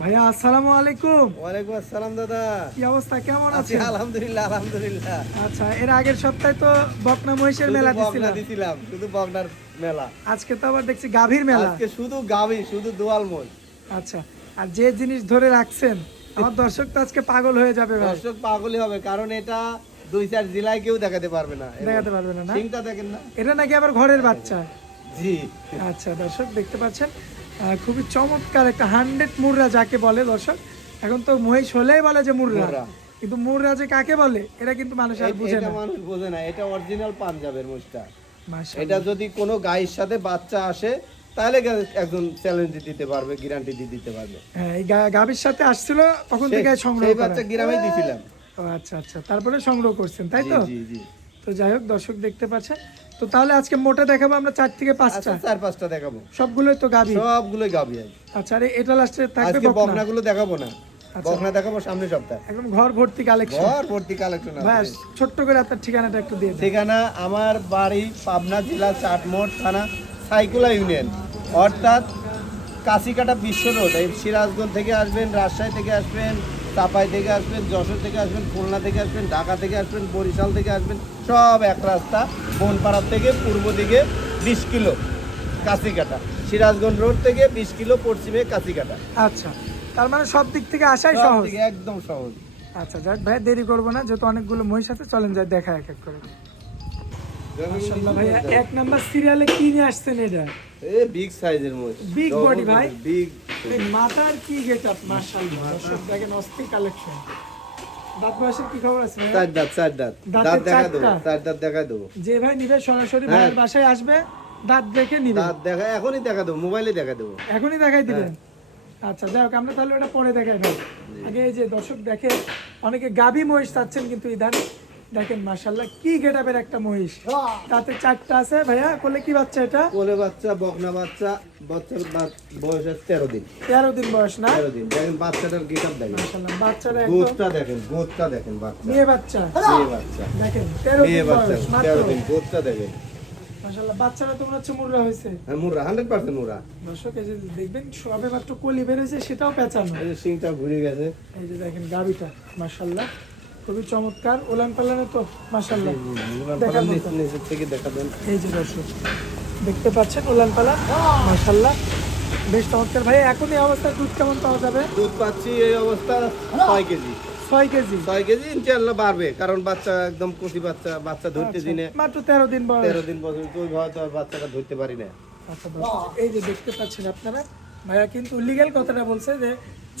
ভাইয়া আসসালামু আলাইকুম। ওয়ালাইকুম আসসালাম দাদা। কি অবস্থা, কেমন আছি আছেন? আলহামদুলিল্লাহ আলহামদুলিল্লাহ। আচ্ছা, এর আগের সপ্তাহে তো বকনা মহিষের শুধু মেলা বকনা দিছিলাম। দিছিলাম, শুধু বকনার মেলা। আজকে তো আবার দেখছি গাভীর মেলা। আজকে শুধু গাবি, শুধু দোয়াল মই। আচ্ছা, আর যে জিনিস ধরে রাখছেন আমার দর্শক তো আজকে পাগল হয়ে যাবে ভাই। দর্শক পাগলই হবে, কারণ এটা 2-4 জেলায় কেউ দেখাতে পারবে না। দেখাতে পারবে না, না? সিংটা দেখেন না? এটা নাকি আবার ঘরের বাচ্চা। জি। আচ্ছা দর্শক দেখতে পাচ্ছেন, খুবই চমৎকার একটা 100 মুররা যাকে বলে দর্শক। এখন তো মহিষ হলেই বলে যে মুররা, মুররা। কিন্তু মুররা যে কাকে বলে এটা কিন্তু মানুষ আর বুঝে এটা না। মানুষ বোঝে না, এটা অরিজিনাল পাঞ্জাবের মোষটা। মাশাআল্লাহ। এটা যদি কোনো গায়ের সাথে বাচ্চা আসে তাহলে একজন চ্যালেঞ্জ দিতে পারবে, গ্যারান্টি দিতে পারবে। হ্যাঁ, এই গাভীর সাথে আসছিল তখন থেকে সংগ্রহ সেই করা। বাচ্চা গ্রামে দিছিলাম। ও আচ্ছা আচ্ছা, তারপরে সংগ্রহ করছেন তাই তো? জি জি। তো যাই হোক দর্শক দেখতে পাচ্ছেন, তো তাহলে আজকে মোটা দেখাবো আমরা 4 থেকে 5টা। আচ্ছা 4-5টা দেখাবো। সবগুলোই তো গাভী। সবগুলোই গাবি আছে। আচ্ছা, আর এটা লাস্টে থাকবে আজকে বকনা। বকনাগুলো দেখাবো না, আচ্ছা। বকনা দেখাবো সামনে সপ্তাহে। একদম ঘর ভর্তি কালেকশন। ঘর ভর্তি কালেকশন ভাই আছে। ছোট্ট করে আপনার ঠিকানাটা একটু দিয়ে দেন। ঠিকানা আমার বাড়ি পাবনা জেলা চাটমোড় থানা সাইকুলা ইউনিয়ন, অর্থাৎ কাশিকাটা বিশ্ব রোড। এই সিরাজগঞ্জ থেকে আসবেন, রাজশাহী থেকে আসবেন, চাপাই থেকে আসবেন, যশোর থেকে আসবেন, খুলনা থেকে আসবেন, ঢাকা থেকে আসবেন, বরিশাল থেকে আসবেন, সব এক রাস্তা। বনপাড়ার থেকে পূর্ব দিকে 20 কিলো কাশিকাটা, সিরাজগঞ্জ রোড থেকে 20 কিলো পশ্চিমে কাশিকাটা। আচ্ছা, তার মানে সব দিক থেকে আসাই সব সহজ। থেকে একদম সহজ। আচ্ছা যাক ভাই, দেরি করবো না, যেহেতু অনেকগুলো মহিষ আছে, চলেন যাই দেখা এক এক করে। মাশাআল্লাহ ভাইয়া, 1 নাম্বার সিরিয়ালে কি নিয়ে আসছেন এটা? এই বিগ সাইজের মোষ, Big body ভাই। বিগ। এই মাথার কি গেটআপ, মাশাআল্লাহ দর্শক দেখেন, অস্থির কালেকশন। দাঁত বয়সের কি খবর আছে ভাইয়া? চার দাঁত দাঁতের দাঁত দেখা দেবো, চারটা? 4 দাঁত দেখা দেবো। যে ভাই নিবে সরাসরি হ্যাঁ। ভাইয়ের বাসায় আসবে, দাঁত দেখে নিবে। দাঁত দেখা এখনই দেখা দেবো, মোবাইলে দেখা দেবো। এখনই দেখাই দিবেন? আচ্ছা যাই হোক, আমরা তাহলে ওটা পরে দেখাই ভাই। আগে এই যে দর্শক দেখে, অনেকে গাভী মহিষ চাচ্ছেন কিন্তু ইদান দেখেন মাশাআল্লাহ কি গেটআপের একটা মহিষ। তাতে 4টা আছে ভাইয়া। কোলে কি বাচ্চা এটা? কোলে বাচ্চা, বকনা বাচ্চা। বাচ্চার বয়স আছে 13 দিন। 13 দিন বয়স না? 13 দিন। দেখেন বাচ্চাটার গেটআপ দেখেন, মাশাআল্লাহ বাচ্চাটা একদম গোছটা দেখেন, গোছটা দেখেন। বাচ্চা মেয়ে বাচ্চা মেয়ে বাচ্চা, দেখেন, 13 মেয়ে দিন বাচ্চা, বয়স মাত্র। 13 দিন। গোছটা দেখেন। মাশাআল্লাহ বাচ্চাটা তো মনে হচ্ছে মুররা হয়েছে। হ্যাঁ মুরা, 100% মুরা। দর্শক এই যে দেখবেন সবে মাত্র কলি বেড়েছে, সেটাও পেঁচানো। এই যে সিংটা ঘুরে গেছে। এই যে দেখেন গাবিটা মাশাআল্লাহ খুবই চমৎকার। ওলান পালানে তো মাশাআল্লাহ দেখার মতো। নিচের থেকে দেখাবেন। এই যে দর্শক দেখতে পাচ্ছেন ওলান পালান মাশাআল্লাহ বেশ চমৎকার। ভাই এখন এই অবস্থায় দুধ কেমন পাওয়া যাবে? দুধ পাচ্ছি এই অবস্থা 6 কেজি। 6 কেজি? 6 কেজি ইনশাআল্লাহ বাড়বে, কারণ বাচ্চা একদম কচি বাচ্চা, বাচ্চা ধরতে আচ্ছা, দিনে মাত্র 13 দিন বয়স। 13 দিন পর্যন্ত ওইভাবে তো আর বাচ্চাটা ধরতে পারি না। আচ্ছা দর্শক এই যে দেখতে পাচ্ছেন আপনারা, ভাইয়া কিন্তু লিগ্যাল কথাটা বলছে যে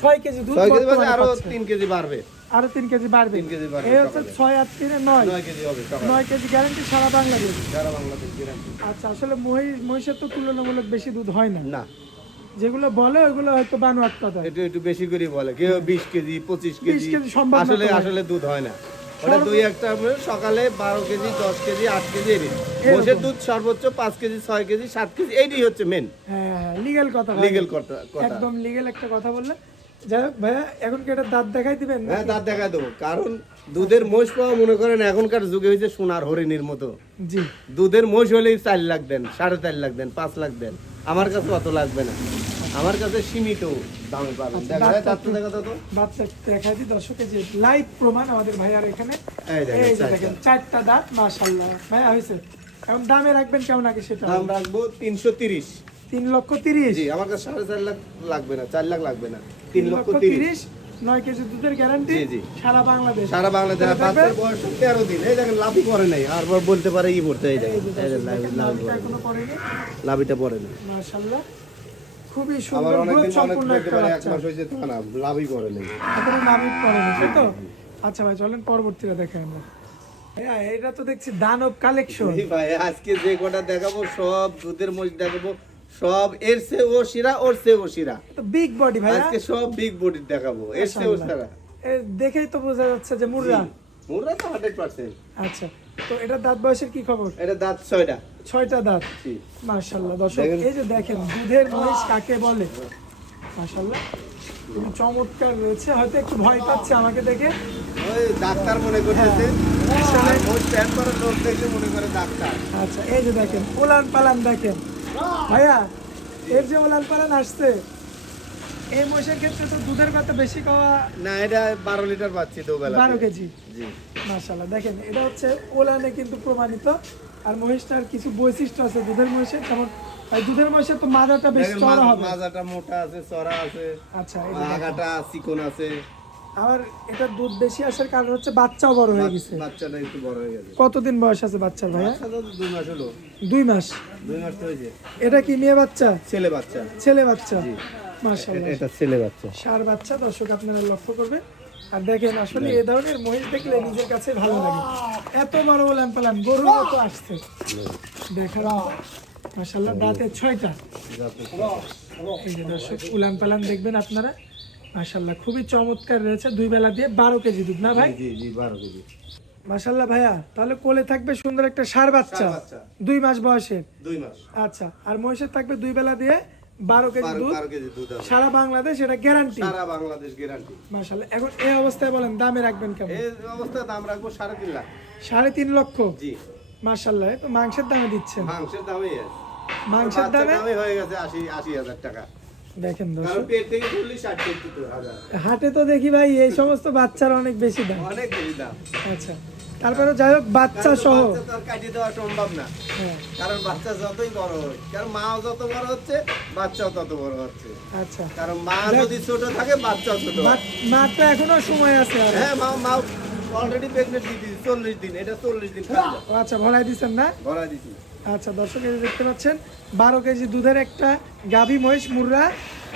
6 কেজি দুধ 6 কেজি বাজে বর্তমানে আরো পাচ্ছে। 3 কেজি বাড়বে। আরো 3 কেজি বাড়বে। 3 কেজি বাড়বে এই হচ্ছে সকালে। 6 আর 3 9 9 কেজি হবে সকালে। 9 কেজি গ্যারান্টি সারা বাংলাদেশ। সারা বাংলাদেশ গ্যারান্টি। আচ্ছা, আসলে মহিষের তো তুলনামূলক বেশি দুধ হয় না, না, যেগুলো বলে ওইগুলো হয়তো বানোয়াট কথা। একটু একটু বেশি করে বলে কেউ 20 কেজি 25 20 কেজি। কেজি সম্ভব না আসলে তো ভাই। আসলে দুধ হয় না। ওটা দুই একটা হবে সকালে 12 কেজি 10 কেজি 8 কেজি এরকম। মোষের দুধ সর্বোচ্চ 5 কেজি 6 কেজি 7 কেজি, এইটাই হচ্ছে মেন হ্যাঁ লিগ্যাল কথা ভাই। লিগ্যাল কথা। একদম লিগ্যাল একটা কথা বললে। যাই হোক ভাইয়া, এখন কি এটা দাঁত দেখাই দিবেন? হ্যাঁ দাঁত দেখা দেবো, কারণ দুধের মোষ পাওয়া মনে করেন এখনকার যুগে হয়েছে সোনার হরিণের মতো। জি। দুধের মোষ হলেই 4 লাখ দেন, 4.5 লাখ দেন, 5 লাখ দেন। আমার কাছে অত লাগবে না, আমার কাছে সীমিত দামে পাবেন। আচ্ছা, দেখা যায় দাঁতটা দাঁতটা দেখা তো। বাচ্চা দেখাই দিই দর্শকের, যে লাইভ প্রমাণ আমাদের ভাইয়ার এখানে। এই দেখেন, এই যে চারটা। দেখেন 4টা দাঁত মাশাআল্লাহ। ভাইয়া হয়েছে। এখন দামে রাখবেন কেমন আগে সেটা? দাম রাখবো 330। 3,30,000। জি, আমার কাছে 4.5 লাখ লাগবে না, 4 লাখ লাগবে না, 3,30,000 3,30,000। 9 কেজি দুধের গ্যারান্টি জি, জি। সারা বাংলাদেশ। সারা বাংলাদেশ। এটা বাচ্চার দেখবেন? বয়স 13 দিন। এই দেখেন লাভি পরে নাই, আর বলতে পারে ই পড়তে। এই দেখেন, এই যে এই দর্শক যে দেখেন, নাভিটা এখনো পড়েনি। লাভিটা পরে না। মাশাআল্লাহ খুবই আমার সুন্দর গ্রোথ অনেকদিন অনেক সম্পূর্ণ দেখতে একটা পারে 1 বাচ্চা। মাস হয়েছে তা না, লাভই পরে নাই। এখনো নাভি পড়েনি তাই তো? আচ্ছা ভাই চলেন পরবর্তীটা দেখাই আমরা। ভাইয়া এটা তো দেখছি দানব কালেকশন। জি ভাই, আজকে যে কটা দেখাবো সব দুধের মোষ দেখাবো, সব এর চেয়ে ও শিরা, ওর চেয়ে ও শিরা। তো বিগ বডি ভাইয়া। আজকে সব বিগ বডির দেখাবো, এর চেয়ে ও শিরা। দেখেই তো বোঝা যাচ্ছে যে মুররা। মোরা তো 100%। আচ্ছা, তো এটা দাঁত বয়সের কি খবর? এটা দাঁত 6টা। 6টা দাঁত। জি। মাশাআল্লাহ দর্শক দেখেন। এই যে দেখেন দুধের মহিষ কাকে বলে। মাশাআল্লাহ খুবই চমৎকার রয়েছে। হয়তো একটু ভয় পাচ্ছে আমাকে দেখে। ওই ডাক্তার মনে করতেছে, আসলে- আর মোষ প্যান করার লোক দেখলে মনে করে ডাক্তার। আচ্ছা এই যে দেখেন ওলান পালান দেখেন ভাইয়া, এর যে ওলান পালান আসছে এই মহিষের ক্ষেত্রে তো দুধের কথা বেশি খাওয়া না, এটা 12 লিটার পাচ্ছি তো বেলা 12 কেজি। জি। মাশাআল্লাহ, দেখেন এটা হচ্ছে ওলানে কিন্তু প্রমাণিত। আর মহিষটার কিছু বৈশিষ্ট্য আছে দুধের মহিষের, যেমন ভাই দুধের মহিষের তো মাজাটা বেশ দেখেন চওড়া হবে। মাজাটা মোটা আছে, চড়া আছে, আচ্ছা, এটা দেখেন। আগাটা চিকন আছে। আবার এটা দুধ বেশি আসার কারণ হচ্ছে বাচ্চাও বড় হয়ে গেছে। বাচ্চাটা একটু বড় হয়ে গেছে। কতদিন বয়স আছে বাচ্চার ভাইয়া? বাচ্চাটা তো 2 মাস হলো। 2 মাস। 2 মাস তো হয়েছে। এটা কি মেয়ে বাচ্চা? ছেলে বাচ্চা। ছেলে বাচ্চা। জি। মাশাআল্লাহ, এটা ছেলে বাচ্চা। ষাঁড় বাচ্চা দর্শক আপনারা লক্ষ্য করবেন। আর দেখেন আসলে এই ধরনের মহিষ দেখলে নিজের কাছে ভালো লাগে। এত বড় ওলান পালান গরুর মতো আসছে দেখার মতো। মাশাআল্লাহ, দাঁতে 6টা। এই যে দর্শক উলান পালান দেখবেন আপনারা, মাশাআল্লাহ খুবই চমৎকার রয়েছে। 2 বেলা দিয়ে 12 কেজি দুধ না ভাই? জি জি 12 কেজি। মাশাআল্লাহ ভাইয়া, তাহলে কোলে থাকবে সুন্দর একটা ষাঁড় বাচ্চা, ষাঁড় বাচ্চা। 2 মাস বয়সের। 2 মাস। আচ্ছা, আর মহিষের থাকবে 2 বেলা দিয়ে 12 কেজি দুধ। 12 কেজি দুধ আছে। সারা বাংলাদেশ এটা গ্যারান্টি। সারা বাংলাদেশ গ্যারান্টি। মাশাআল্লাহ, এখন এই অবস্থায় বলেন দামে রাখবেন কেমন? এই অবস্থায় দাম রাখবো 3.5 লাখ। 3.5 লক্ষ। জি। মাশাআল্লাহ, তো মাংসের দামে দিচ্ছেন। মাংসের দামই আছে। মাংসের দামে হয়ে গেছে 80,000 টাকা। দেখেন কারণ দর্শক, পেট থেকে তুললি 60,000। হাটে তো দেখি ভাই এই সমস্ত বাচ্চার অনেক বেশি দাম। অনেক বেশি দাম। আচ্ছা, তারপরে যাই হোক বাচ্চা কারণ সহ। বাচ্চা তো আর কাটিয়ে দেওয়া সম্ভব না। হ্যাঁ, কারণ বাচ্চা যতই বড় হয়, কারণ মাও যত বড় হচ্ছে বাচ্চাও তত বড় হচ্ছে। আচ্ছা, কারণ মা যদি ছোট থাকে বাচ্চাও ছোট হয়। মার তো এখনো সময় আছে আর। হ্যাঁ, মা অলরেডি প্রেগনেন্ট দিদি 40 দিন, এটা 40 দিন খালি ও আচ্ছা, ভলাই দিচ্ছেন না? ভরা দিছি। আচ্ছা দর্শক, এই যে দেখতে পাচ্ছেন 12 কেজি দুধের একটা গাভী মহিষ মুর্রা,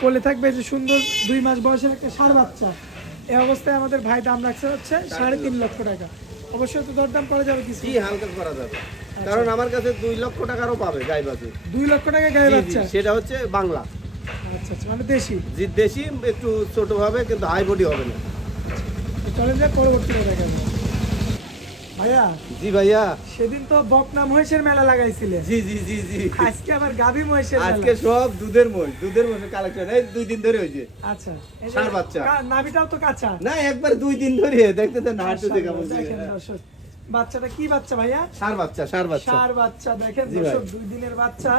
কোলে থাকবে যে সুন্দর 2 মাস বয়সের একটা ষাঁড় বাচ্চা। এই অবস্থায় আমাদের ভাই দাম রাখছে হচ্ছে 3.5 লক্ষ টাকা। অবশ্যই তো দরদাম করা যাবে কিছু। কি হালকা করা যাবে, কারণ আমার কাছে 2 লক্ষ টাকারও পাবে গাই বাজে। 2 লক্ষ টাকা গায়ে বাচ্চা। সেটা হচ্ছে বাংলা। আচ্ছা আচ্ছা, মানে দেশি। যে দেশি একটু ছোট হবে কিন্তু হাই বডি হবে না। তো চলেন যে পরবর্তীতে দেখা যাবে। ভাইয়া, জি ভাইয়া। সেদিন তো বকনা মহিষের মেলা লাগাইছিলে, জি জি জি জি। আজকে আবার গাভী মহিষের মেলা। আজকে সব দুধের মহিষের কালেকশন। এই 2 দিন ধরে হয়েছে। আচ্ছা, এই যে ষাঁড় বাচ্চা। নাভিটাও তো কাঁচা। না, একবার 2 দিন ধরে দেখতে তো না হাঁটতে দেখাবো। দেখেন দর্শক, বাচ্চাটা কি বাচ্চা ভাইয়া? ষাঁড় বাচ্চা। ষাঁড় বাচ্চা। দেখেন জি ভাই। দর্শক, 2 দিনের বাচ্চা,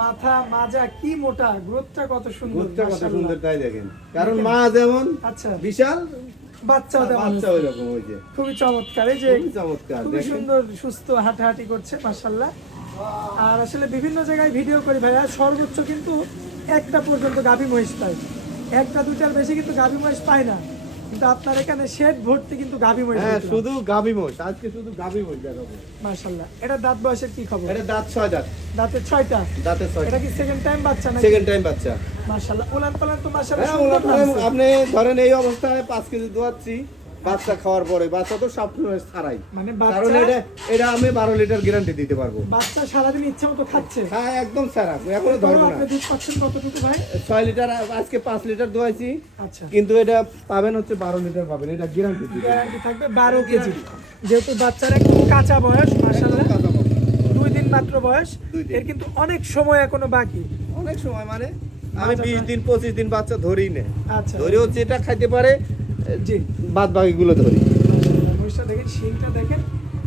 মাথা মাজা কি মোটা, গ্রোথটা কত সুন্দর। দুধটা কত মাশাআল্লাহ। সুন্দর তাই দেখেন। কারণ মা যেমন আচ্ছা, বিশাল, বাচ্চাও তেমন। বাচ্চা ওই রকম হয়েছে। খুবই চমৎকার। এই যে খুবই চমৎকার খুবই দেখেন। সুন্দর সুস্থ হাঁটাহাঁটি করছে মাশাআল্লাহ। আর আসলে বিভিন্ন জায়গায় ভিডিও করি ভাইয়া, সর্বোচ্চ কিন্তু একটা পর্যন্ত গাভী মহিষ পাই, 1টা 2টার বেশি কিন্তু গাভী মহিষ পায় না। কিন্তু আপনার এখানে শেড ভর্তি কিন্তু গাভী মহিষ। হ্যাঁ, শুধু গাভী মহিষ, আজকে শুধু গাভী মহিষ দেখাবো। মাশাআল্লাহ, এটা দাঁত বয়সের কি খবর? এটা দাঁত 6 দাঁত। দাঁতে 6টা। দাঁতে 6। এটা কি সেকেন্ড টাইম বাচ্চা নাকি? সেকেন্ড টাইম বাচ্চা। মাশাআল্লাহ, উলান পালান তো মাশাআল্লাহ হ্যাঁ, সুন্দর লাগছে। আপনি ধরেন এই অবস্থায় 5 কেজি দোয়াচ্ছি বাচ্চা খাওয়ার পরে। বাচ্চা তো সব ছাড়াই, মানে কারণ বাচ্চা এটা আমি 12 লিটার গ্যারান্টি দিতে পারবো। বাচ্চা সারাদিন ইচ্ছা মতো খাচ্ছে। হ্যাঁ, একদম সারা, এখনো ধরবো না। আপনি দুধ পাচ্ছেন কতটুকু ভাই? 6 লিটার, আজকে 5 লিটার দোয়াইছি। আচ্ছা, কিন্তু এটা পাবেন হচ্ছে 12 লিটার পাবেন, এটা গ্যারান্টি দিতে। গ্যারান্টি থাকবে 12 কেজি। যেহেতু বাচ্চার একদম কাঁচা বয়স, মাশাআল্লাহ 2 দিন মাত্র বয়স, 2 দিন। এর কিন্তু অনেক সময় এখনো বাকি। অনেক সময় মানে আমি 20 দিন 25 দিন বাচ্চা ধরেই নেই। আচ্ছা, ধরেও যেটা খাইতে পারে জি। বাদ বাকিগুলো ধরি। মহিষটা দেখেন, শিংটা দেখেন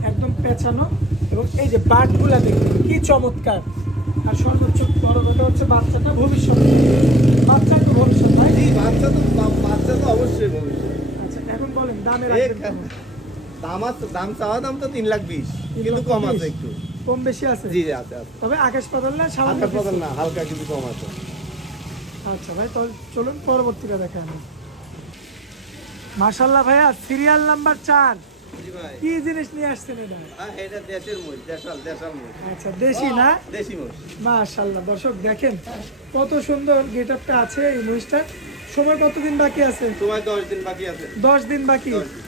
একদম পেঁচানো, এবং এই যে বাটগুলা দেখেন কি চমৎকার। আর সর্বোচ্চ বড় কথা হচ্ছে বাচ্চাটা ভবিষ্যৎ, বাচ্চা তো ভবিষ্যৎ ভাই। এই বাচ্চা তো অবশ্যই ভবিষ্যৎ। আচ্ছা, এখন বলেন দামে এই রাখবেন কেমন? দাম চাওয়া দাম তো 3,20,000, কিন্তু কম আছে একটু। কম বেশি আছে? জি আছে আছে। তবে আকাশ পাতাল না, সামান্য হালকা কিছু। বদল না, হালকা কিছু কম আছে। আচ্ছা ভাই, তাহলে চলুন পরবর্তীটা দেখা আমি। মাশাআল্লাহ ভাইয়া, সিরিয়াল নাম্বার 4, জি ভাই। কি জিনিস নিয়ে আসছেন এটা? এটা দেশের মহিষ, দেশাল মহিষ। আচ্ছা, দেশি না? দেশি মহিষ। মাশাআল্লাহ, দর্শক দেখেন কত সুন্দর গেটআপটা আছে এই মহিষটার। সময় কতদিন বাকি আছে? তোমার 10 দিন বাকি আছে। 10 দিন বাকি। 10 দিন।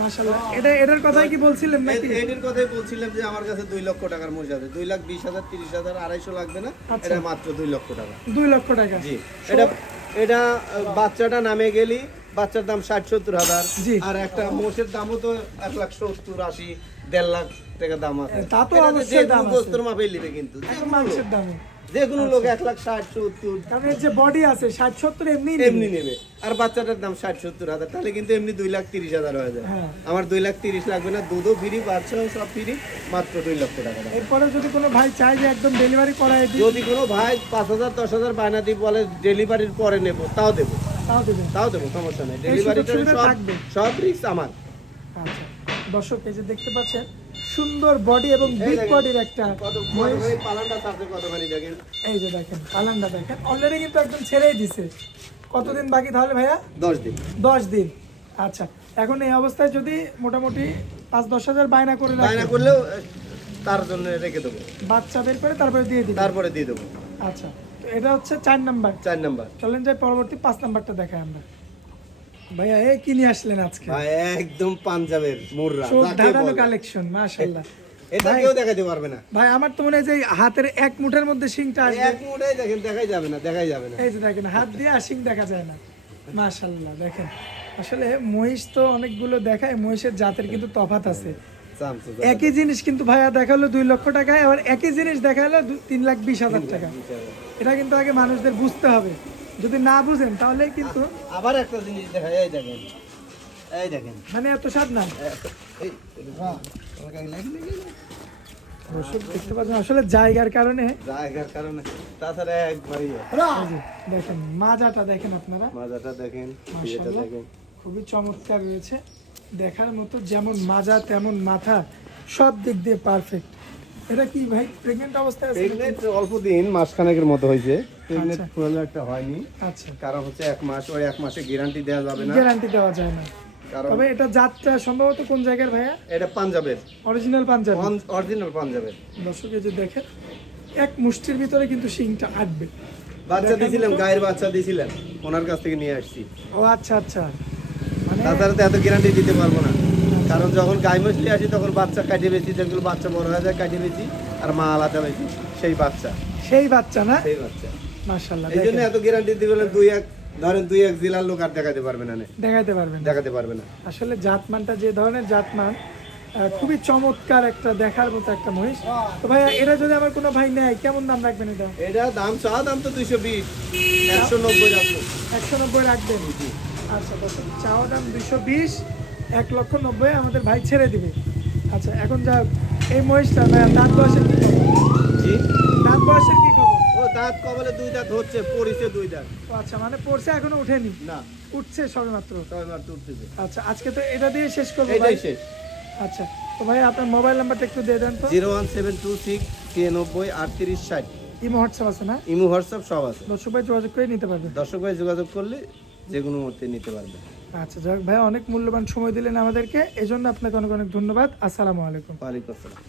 মাশাআল্লাহ, এটার কথাই কি বলছিলেন নাকি? এটির কথাই বলছিলাম যে আমার কাছে 2 লক্ষ টাকার মহিষ আছে। 2,20,000, 30,000, 250 লাগবে না। আচ্ছা। এটা মাত্র 2 লক্ষ টাকা। 2 লক্ষ টাকা। জি। এটা বাচ্চাটা নামে গেলি বাচ্চার দাম 60-70 হাজার। জি। আর একটা মোষের দামও তো 1,70,000-80,000, 1.5 লাখ টাকা দাম আছে। তা তো এটাতে অবশ্যই যে দাম আছে। গোস্তের মাপেই নিবে কিন্তু। এখন মাংসের দামে। যে কোনো লোক 1,60,70 কারণ এর যে বডি আছে 60-70 এমনি এমনি নেবে। আর বাচ্চাটার দাম 60-70 হাজার, তাহলে কিন্তু এমনি 2,30,000 হয়ে যায়। হ্যাঁ। আমার 2,30,000 লাগবে না, দুধও ফ্রি, বাচ্চাও সব ফ্রি, মাত্র 2 লক্ষ টাকা দাম। এরপরে যদি কোনো ভাই চায় যে একদম ডেলিভারি করায় দিই, যদি কোনো ভাই 5,000 10,000 বায়না দিয়ে বলে ডেলিভারির পরে নেব, তাও দেবো, তাও দেবেন। তাও দেবো, সমস্যা নেই। এই ডেলিভারিটা সুযোগ সুবিধা সব থাকবে। সব রিস্ক আমার। আচ্ছা দর্শক এই যে দেখতে পাচ্ছেন সুন্দর বডি এবং এই বিগ দেখেন, বডির একটা কত মহিষ। এই পালানটা তাতে কতখানি দেখেন। এই যে দেখেন পালানটা দেখেন অলরেডি কিন্তু একদম ছেড়েই দিছে। কতদিন বাকি তাহলে ভাইয়া? 10 দিন। 10 দিন। আচ্ছা এখন এই অবস্থায় যদি মোটামুটি 5-10 হাজার বায়না করে বায়না রাখেন, করলেও তার জন্য রেখে দেবো, বাচ্চা বের করে তারপরে দিয়ে দিবেন। তারপরে দিয়ে দেবো। আচ্ছা তো এটা হচ্ছে 4 নাম্বার। 4 নাম্বার। চলেন যাই পরবর্তী 5 নাম্বারটা দেখাই আমরা। ভাইয়া এই কি নিয়ে আসলেন আজকে? ভাই একদম পাঞ্জাবের মুররা চোখ যাকে ধাঁধানো বলে। কালেকশন মাশাআল্লাহ। এটা ভাই- কেউ দেখাতে পারবে না। ভাই আমার তো মনে হয় যে এই হাতের এক মুঠের মধ্যে শিংটা এই আসবে। এক মুঠেই দেখেন, দেখাই যাবে না, দেখাই যাবে না। এই যে দেখেন হাত দিয়ে আর শিং দেখা যায় না। মাশাআল্লাহ দেখেন আসলে মহিষ তো অনেকগুলো দেখায়, মহিষের জাতের কিন্তু তফাৎ আছে। চামচু একই জিনিস কিন্তু ভাইয়া দেখালো 2 লক্ষ টাকায়, আবার একই জিনিস দেখালো 3,20,000 টাকা। এটা কিন্তু আগে মানুষদের বুঝতে হবে, যদি না বুঝেন তাহলে কিন্তু আবার একটা জিনিস দেখাই, এই দেখেন, এই দেখেন, মানে এত স্বাদ না। এই দর্শক দেখতে পাচ্ছেন আসলে জায়গার কারণে জায়গার কারণে, তাছাড়া একবারই এই যে দেখেন মাজাটা দেখেন আপনারা, মাজাটা দেখেন, এটা মাশাআল্লাহ দেখেন। খুবই চমৎকার রয়েছে দেখার মতো, যেমন মাজা তেমন মাথা, সব দিক দিয়ে পারফেক্ট। এটা কি ভাই প্রেগন্যান্ট অবস্থায় আছে? প্রেগনেন্ট অল্প দিন, মাসখানেকের মতো হয়েছে। প্রেগনেন্ট আচ্ছা। পুরো একটা হয়নি, আচ্ছা কারণ হচ্ছে 1 মাস, ওই 1 মাসে গ্যারান্টি দেওয়া যাবে না, গ্যারান্টি দেওয়া যায় না। কারণ তবে এটা জাতটা সম্ভবত কোন জায়গার ভাইয়া? এটা পাঞ্জাবের, অরিজিনাল পাঞ্জাবি। অরিজিনাল পাঞ্জাবের। দর্শক এই যে দেখেন এক মুষ্টির ভিতরে কিন্তু শিংটা আটবে। বাচ্চা দেখার দিয়েছিলাম, মতো। গায়ের বাচ্চা দিয়েছিলেন, ওনার কাছ থেকে নিয়ে আসছি। ও আচ্ছা আচ্ছা মানে তাছাড়া তো এত গ্যারান্টি দিতে পারবো না, কারণ যখন গাই মশলি আসি তখন বাচ্চা কাটিয়ে বেশি, যেগুলো বাচ্চা বড় হয়ে যায় কাটিয়ে বেশি, আর মা আলাদা বেশি, সেই বাচ্চা, সেই বাচ্চা না? সেই বাচ্চা। মাশাআল্লাহ এই জন্য দেখেন এত গ্যারান্টি দিবে, ধরেন 2-1 জেলার লোক আর দেখাতে পারবে না, দেখাইতে পারবেন না। দেখাতে পারবে না। আসলে জাতমানটা যে ধরনের জাতমান, খুবই চমৎকার একটা দেখার মতো একটা মহিষ। তো ভাইয়া এটা যদি আমার কোনো ভাই নেয় কেমন দাম রাখবেন এটা? এটা দাম চাওয়া দাম তো 220, 190 রাখবো। 190 রাখবেন? আচ্ছা দর্শক চাওয়া দাম 220, 1,90,000 আমাদের ভাই ছেড়ে দিবে। আচ্ছা এখন যা এই মহিষটা ভাইয়া দাঁত বয়সের কি খবর? জি, দাঁত বয়সের কি খবর? ও দাঁত কবলে 2 দাঁত হচ্ছে, পড়িছে 2 দাঁত। ও আচ্ছা মানে পড়ছে এখনো ওঠেনি, না, উঠছে সবেমাত্র। তবে মাত্র উঠতেছে। আচ্ছা আজকে তো এটা দিয়ে শেষ করবো ভাই। এটাই শেষ। আচ্ছা তো ভাই আপনার মোবাইল নাম্বারটা একটু দিয়ে দেন তো। 01726 93 38 60। ইমো হোয়াটসঅ্যাপ আছে না? ইমো হোয়াটসঅ্যাপ সব আছে। দর্শক ভাই যোগাযোগ করে নিতে পারবে। দর্শক ভাই যোগাযোগ করলে যে কোনো মুহূর্তে নিতে পারবে। আচ্ছা যাক ভাই অনেক মূল্যবান সময় দিলেন আমাদেরকে, এজন্য আপনাকে অনেক অনেক ধন্যবাদ। আসসালামু আলাইকুম। ওয়ালাইকুম আসসালাম।